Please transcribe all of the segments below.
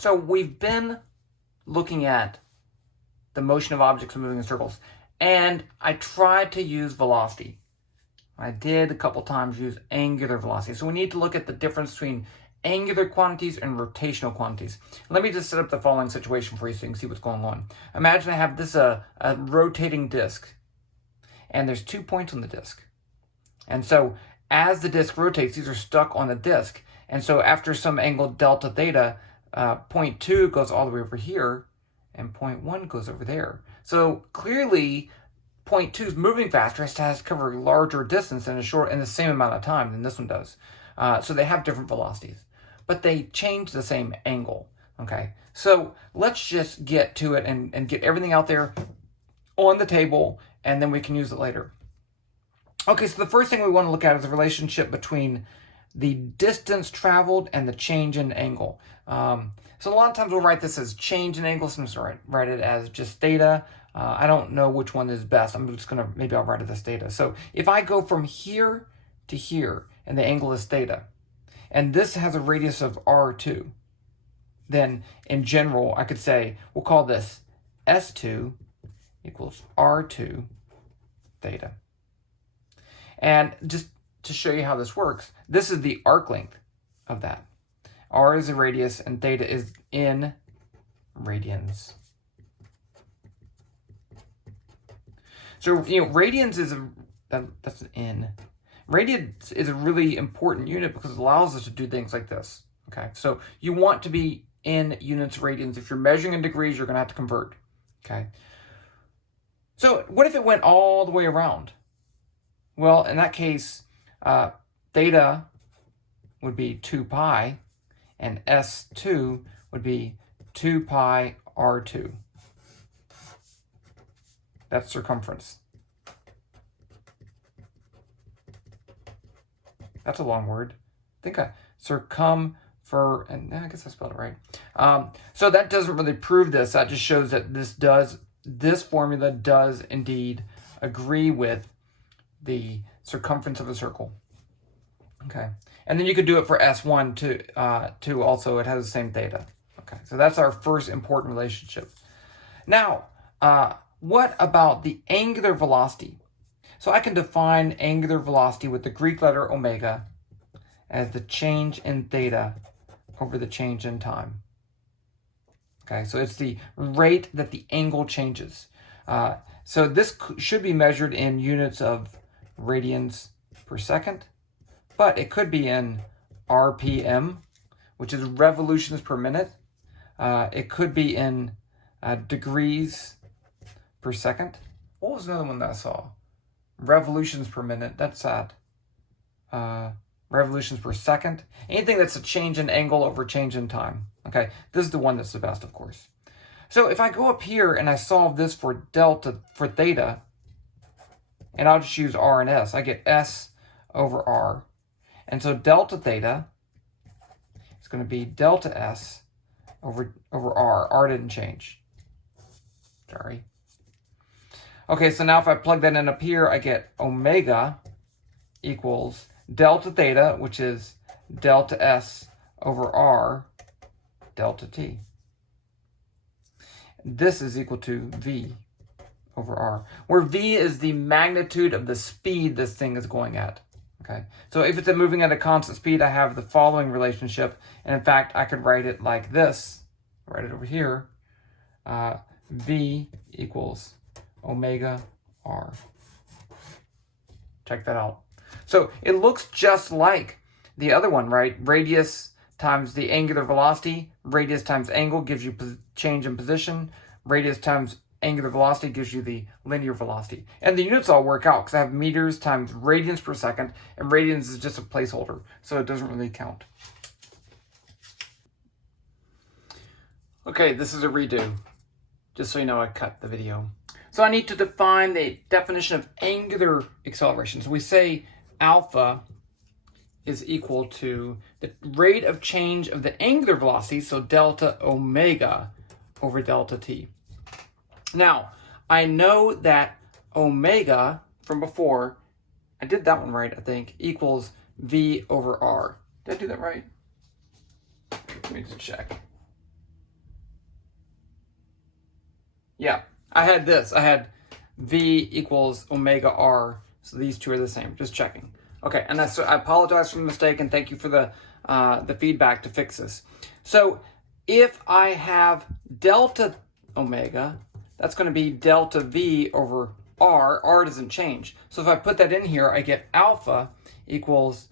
So we've been looking at the motion of objects moving in circles, and I tried to use velocity. I did a couple times use angular velocity. So we need to look at the difference between angular quantities and rotational quantities. Let me just set up the following situation for you so you can see what's going on. Imagine I have this a rotating disk, and there's 2 points on the disk. And so as the disk rotates, these are stuck on the disk. And so after some angle delta theta, point 2 goes all the way over here, and point 1 goes over there. So clearly, point 2 is moving faster, has to cover a larger distance in the same amount of time than this one does. So they have different velocities, but they change the same angle. Okay, so let's just get to it and get everything out there on the table, and then we can use it later. Okay, so the first thing we want to look at is the relationship between the distance traveled and the change in angle. So a lot of times we'll write this as change in angle. Sometimes we'll write it as just theta. I don't know which one is best. I'm just going to, maybe I'll write it as theta. So if I go from here to here, and the angle is theta, and this has a radius of r2, then in general, I could say, we'll call this S2 equals R2 theta. And just to show you how this works, this is the arc length of that. R is the radius, and theta is in radians. So, radians is that's an N. Radians is a really important unit because it allows us to do things like this. Okay, so you want to be in units radians. If you're measuring in degrees, you're going to have to convert. Okay. So what if it went all the way around? Well, in that case, theta would be 2 pi, and S2 would be 2 pi R2. That's circumference. That's a long word. I think and I guess I spelled it right. So that doesn't really prove this. That just shows that this formula does indeed agree with the circumference of a circle. Okay, and then you could do it for S1 too. Also, it has the same theta. Okay, so that's our first important relationship. Now, what about the angular velocity? So I can define angular velocity with the Greek letter omega as the change in theta over the change in time. Okay, so it's the rate that the angle changes. So this should be measured in units of radians per second, but it could be in RPM, which is revolutions per minute. It could be in degrees per second. What was another one that I saw? Revolutions per minute. That's that. Revolutions per second. Anything that's a change in angle over change in time. Okay, this is the one that's the best, of course. So if I go up here and I solve this for theta, and I'll just use R and S, I get S over R. And so delta theta is going to be delta S over R. R didn't change. Sorry. Okay, so now if I plug that in up here, I get omega equals delta theta, which is delta S over R delta T. This is equal to V over R, where V is the magnitude of the speed this thing is going at. Okay, so if it's moving at a constant speed, I have the following relationship. And in fact, I could write it like this, write it over here. V equals omega R. Check that out. So it looks just like the other one, right? Radius times the angular velocity. Radius times angle gives you change in position. Radius times angular velocity gives you the linear velocity. And the units all work out because I have meters times radians per second, and radians is just a placeholder, so it doesn't really count. Okay, this is a redo, just so you know I cut the video. So I need to define the definition of angular acceleration. So we say alpha is equal to the rate of change of the angular velocity, so delta omega over delta t. Now, I know that omega from before, I did that one right, I think, equals V over R. Did I do that right? Let me just check. Yeah, I had this. I had V equals omega R. So these two are the same. Just checking. Okay, and that's, I apologize for the mistake and thank you for the feedback to fix this. So if I have delta omega, that's going to be delta V over R. R doesn't change. So if I put that in here, I get alpha equals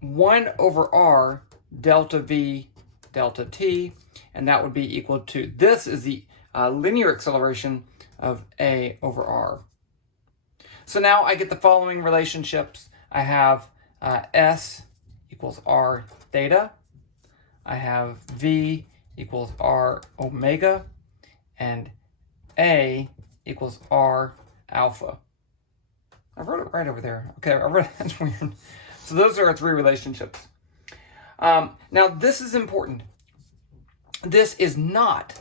1 over R delta V delta T, and that would be equal to, this is the linear acceleration of A over R. So now I get the following relationships. I have S equals R theta. I have V equals R omega. And A equals R alpha. I wrote it right over there. Okay, I wrote it. That's weird. So those are our three relationships. Now this is important. This is not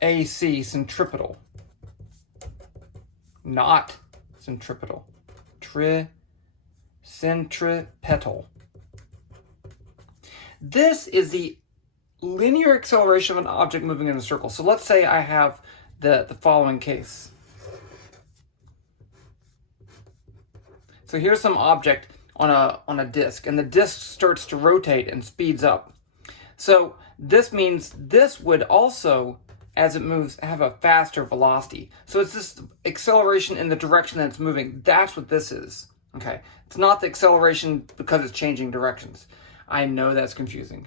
AC centripetal. Not centripetal. Centripetal. This is the linear acceleration of an object moving in a circle. So let's say I have the following case. So here's some object on a disk, and the disk starts to rotate and speeds up. So this means this would also, as it moves, have a faster velocity. So it's this acceleration in the direction that it's moving. That's what this is. Okay, it's not the acceleration because it's changing directions. I know that's confusing.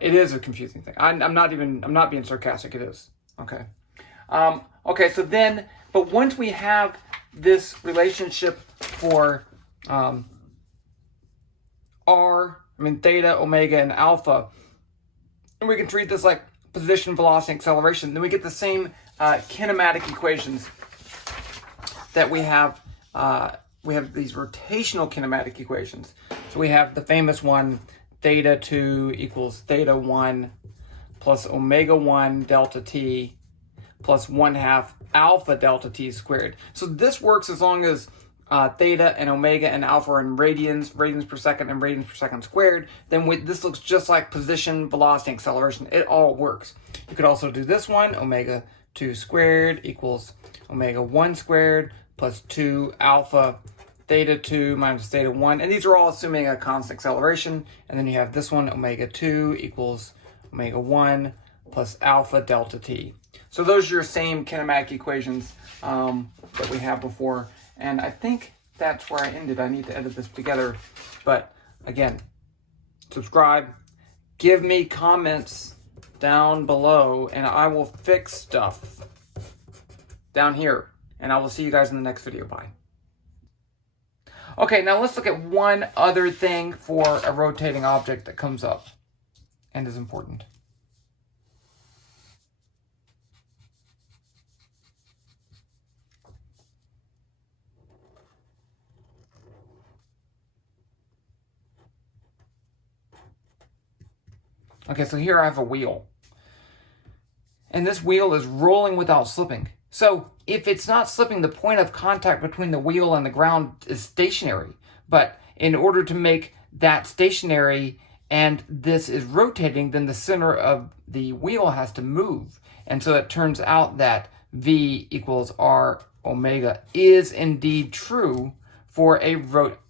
It is a confusing thing. I'm not being sarcastic. It is. Okay. Okay. So then, but once we have this relationship for theta, omega, and alpha, and we can treat this like position, velocity, and acceleration, then we get the same kinematic equations that we have. We have these rotational kinematic equations. So we have the famous one, theta 2 equals theta 1 plus omega 1 delta t plus 1/2 alpha delta t squared. So this works as long as theta and omega and alpha are in radians per second, and radians per second squared. Then this looks just like position, velocity, and acceleration. It all works. You could also do this one, omega 2 squared equals omega 1 squared plus 2 alpha theta 2 minus theta 1. And these are all assuming a constant acceleration. And then you have this one, omega 2 equals omega 1 plus alpha delta t. So those are your same kinematic equations that we had before. And I think that's where I ended. I need to edit this together. But again, subscribe, give me comments down below, and I will fix stuff down here. And I will see you guys in the next video. Bye. Okay, now let's look at one other thing for a rotating object that comes up and is important. Okay, so here I have a wheel. And this wheel is rolling without slipping. So if it's not slipping, the point of contact between the wheel and the ground is stationary. But in order to make that stationary and this is rotating, then the center of the wheel has to move. And so it turns out that V equals R omega is indeed true for a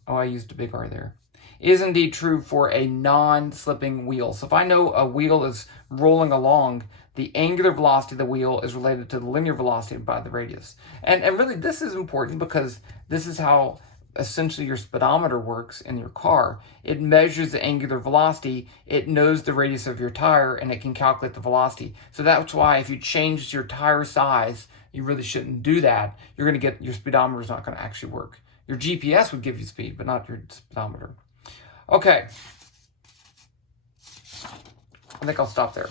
I used a big R there. Is indeed true for a non-slipping wheel. So if I know a wheel is rolling along, the angular velocity of the wheel is related to the linear velocity by the radius. And really this is important because this is how essentially your speedometer works in your car. It measures the angular velocity, it knows the radius of your tire, and it can calculate the velocity. So that's why if you change your tire size, you really shouldn't do that. You're going to get, your speedometer is not going to actually work. Your GPS would give you speed, but not your speedometer. Okay. I think I'll stop there.